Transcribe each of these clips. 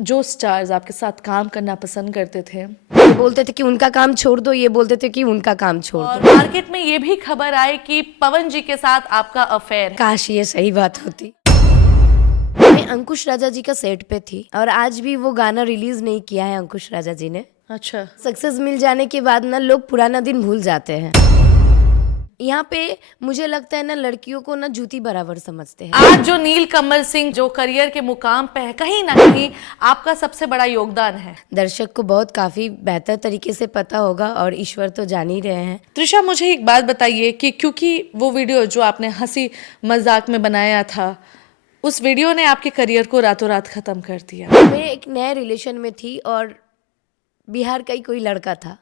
जो स्टार्स आपके साथ काम करना पसंद करते थे ये बोलते थे कि उनका काम छोड़ दो, ये बोलते थे कि उनका काम छोड़ और दो। मार्केट में ये भी खबर आई कि पवन जी के साथ आपका अफेयर है। काश ये सही बात होती। मैं अंकुश राजा जी का सेट पे थी और आज भी वो गाना रिलीज नहीं किया है अंकुश राजा जी ने। अच्छा, सक्सेस मिल जाने के बाद ना लोग पुराना दिन भूल जाते हैं। यहाँ पे मुझे लगता है ना लड़कियों को ना जूती बराबर समझते हैं। आज जो नील कमल सिंह जो करियर के मुकाम पे है, कहीं ना कहीं आपका सबसे बड़ा योगदान है। दर्शक को बहुत काफी बेहतर तरीके से पता होगा और ईश्वर तो जान ही रहे हैं। त्रिशा, मुझे एक बात बताइए कि क्योंकि वो वीडियो जो आपने हंसी मजाक में बनाया था, उस वीडियो ने आपके करियर को रातों रात खत्म कर दिया। मैं एक नए रिलेशन में थी और बिहार का ही कोई लड़का था।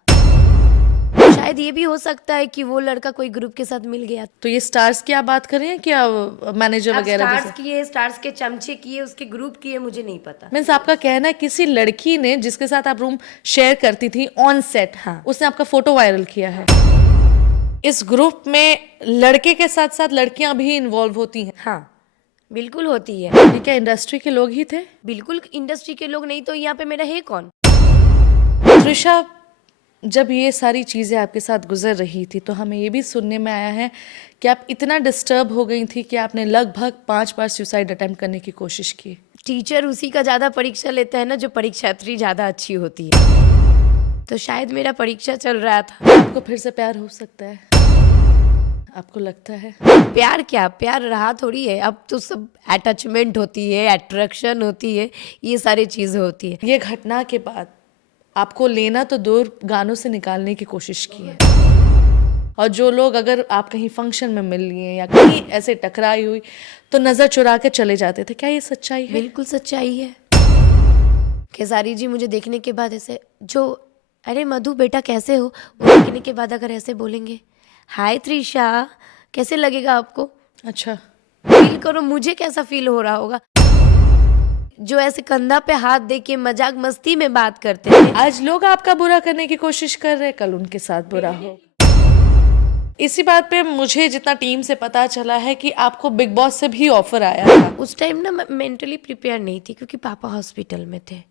शायद ये भी हो सकता है कि वो लड़का कोई ग्रुप के साथ मिल गया। तो ये स्टार्स की आप बात कर रहे हैं क्या, मैनेजर अब वगैरह स्टार्स किए, स्टार्स के चमचे किए, उसके ग्रुप किए, मुझे नहीं पता। मीन्स आपका कहना है किसी लड़की ने जिसके साथ आप रूम शेयर करती थी ऑन सेट, हाँ। उसने आपका फोटो वायरल किया है। इस ग्रुप में लड़के के साथ साथ लड़कियां भी इन्वॉल्व होती हैं। हाँ, बिल्कुल होती है। ये क्या इंडस्ट्री के लोग ही थे? बिल्कुल इंडस्ट्री के लोग, नहीं तो यहाँ पे मेरा है कौन। त्रिशा, जब ये सारी चीज़ें आपके साथ गुजर रही थी तो हमें ये भी सुनने में आया है कि आप इतना डिस्टर्ब हो गई थी कि आपने लगभग 5 बार सुसाइड अटेम्प्ट करने की कोशिश की। टीचर उसी का ज्यादा परीक्षा लेता है ना जो परीक्षार्थी ज्यादा अच्छी होती है। तो शायद मेरा परीक्षा चल रहा था। आपको फिर से प्यार हो सकता है, आपको लगता है? प्यार क्या, प्यार रहा थोड़ी है। अब तो सब अटैचमेंट होती है, अट्रैक्शन होती है, ये सारी चीजें होती है। ये घटना के बाद आपको लेना तो दूर, गानों से निकालने की कोशिश की है। और जो लोग, अगर आप कहीं फंक्शन में मिल लिए या कहीं ऐसे टकराई हुई तो नजर चुरा के चले जाते थे, क्या ये सच्चाई है? बिल्कुल सच्चाई है। खेसारी जी मुझे देखने के बाद ऐसे जो अरे मधु बेटा कैसे हो, वो देखने के बाद अगर ऐसे बोलेंगे हाय त्रिशा कैसे लगेगा आपको, अच्छा, फील करो मुझे कैसा फील हो रहा होगा। जो ऐसे कंधा पे हाथ दे के मजाक मस्ती में बात करते थे, आज लोग आपका बुरा करने की कोशिश कर रहे हैं, कल उनके साथ बुरा हो। इसी बात पे मुझे जितना टीम से पता चला है कि आपको बिग बॉस से भी ऑफर आया था। उस टाइम ना मैं मेंटली प्रिपेयर नहीं थी क्योंकि पापा हॉस्पिटल में थे।